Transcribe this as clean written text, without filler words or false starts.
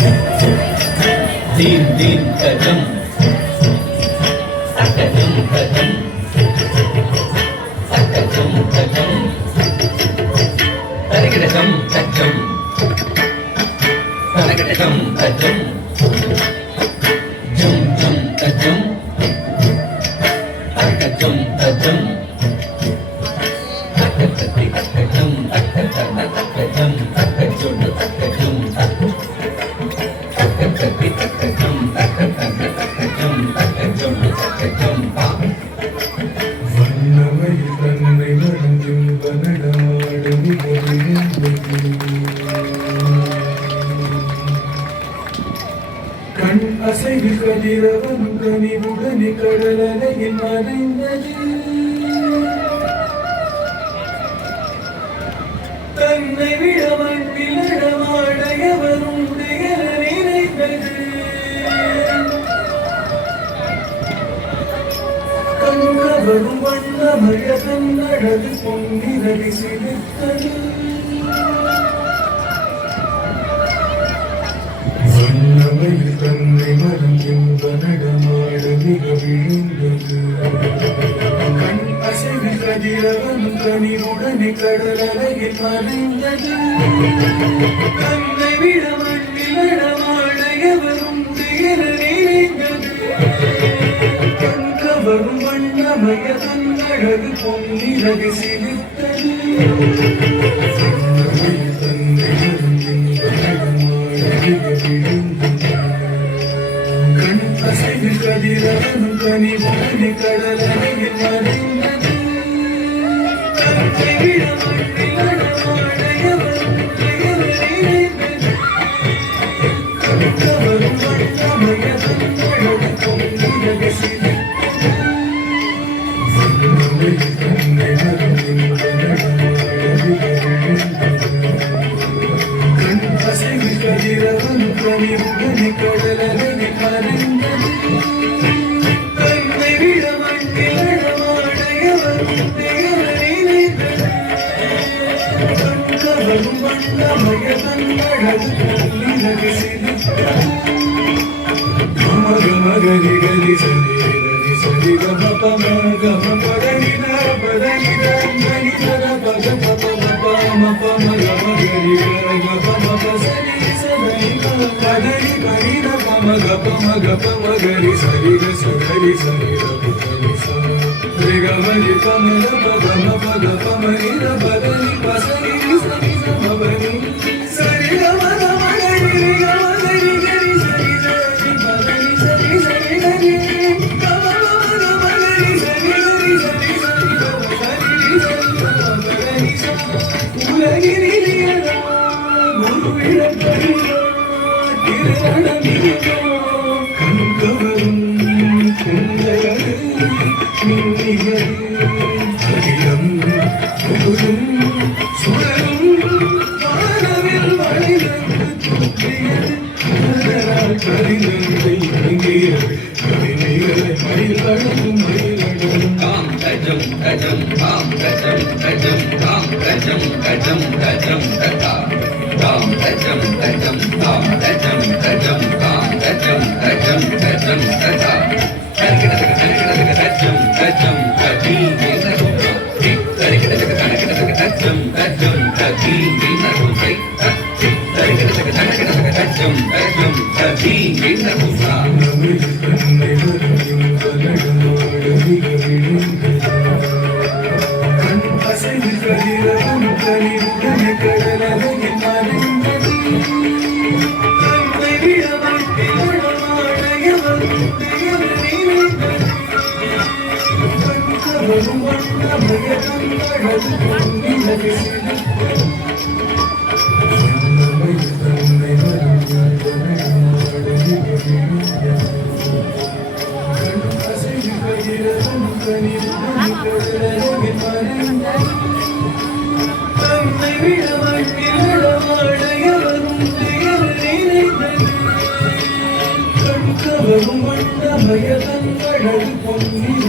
Din din kajam, kajam kajam, kajam kajam, kajam kajam, kajam kajam, jam jam kajam, kajam kajam, kajam kajam, kajam வண்ணமயில் தன்னை மறந்தும் வனடமாடும் கண் அசைவில் கதிரவன் கனிவுடனே கடலலையில் மறைந்தது தன்னை விட மண்ணில் நடமாடையவரும் நினைத்தது கண்கவரும் வண்ணமய கண்ணழகு பொன்னிரவி சிரித்தது வண்ணமயில் தன்னை மறங்கின்ற நடமாட மிக விழுந்தது கண் அசைவில் கதிரவன் கனிவுடனே கடலலையில் மறைந்தது தன்னை விட மண்ணில் நடமாடையவரும் நினைத்தது கண்கவரும் வண்ணமய கண்ணழகு பொன்னிரவி சிரித்தது தன்னை மறங்கின்ற நடமாட மிக விழுந்தது கண் அசைவில் கதிரவனும் கனிவுடனே கடலலையில் மறைந்தது தன்னை விட மண்ணில் நடமாடையவரும் நினைத்தது கண்கவரும் வண்ணமய கண்ணழகு பொன்னிரவி சிரித்தது தன்னை மறங்கின்ற நடமாட மிக விழுந்தது கண் அசைவில் கதிரவனும் கனிவுடனே கடலலையில் மறைந்தது தன்னை விட மண்ணில் நடமாடையவரும் நினைத்தது கண்கவரும் வண்ணமய கண்ணழகு பொன்னிரவி சிரித்தது மகரி கரி சரி ரரி சரி கம பம கம பரணி ந பரணி ரங்கனி தர பக பப பப ம பம கம கரி கர பம பசரி சரி பரணி பரி ந பம கபம கபம கரி சரி க சரி சரி ரரி ச ரி கம ரி பம ர பம பக பம ரி ர பரணி பசரி சரி சம பரணி சரி கம கம கரி கம கரி கரி சரி சரி பரணி சரி சரி கரி கம கம கரி சரி சரி சரி சரி சரி சரி பரணி ச உலகினிலியதா குருவிடம் பரிதா திருநடமிகோ கண்கவரும் குந்தலகு மின்னியது அகிலம் புகழும் சுடரும் வானவில் மனிதனுக்கு தூக்கியது அதனால் கரிதந்தை இங்கியது கவிஞரை மயிலடங்கும் மயிலடங்கும் Kam kajam kajam kam kajam kajam kam kajam kajam kajam kata kam kajam kajam kam kajam kajam kam kajam kajam kajam kata kajam kajam kati mina rupa kajam kajam kati mina rupa kajam kajam kati mina rupa வண்ணமயில் தன்னை மறங்கின்ற நடமாட மிக விழுந்தது கண் அசைவில் கதிரவனும் கனிவுடனே கடலலையில் மறைந்தது தன்னை விட மண்ணில் நடமாடையவரும் நினைத்தது கண்கவரும் வண்ணமய கண்ணழகு பொன்னிரவி சிரித்தது வண்ணமயில் தன்னை மறங்கின்ற நடமாட மிக விழுந்தது கண் அசைவில் கதிரவனும் கனிவுடனே கடலலையில் மறைந்தது தன்னை விட மண்ணில் நடமாடையவரும் நினைத்தது கண்கவரும் வண்ணமய கண்ணழகு பொன்னிரவி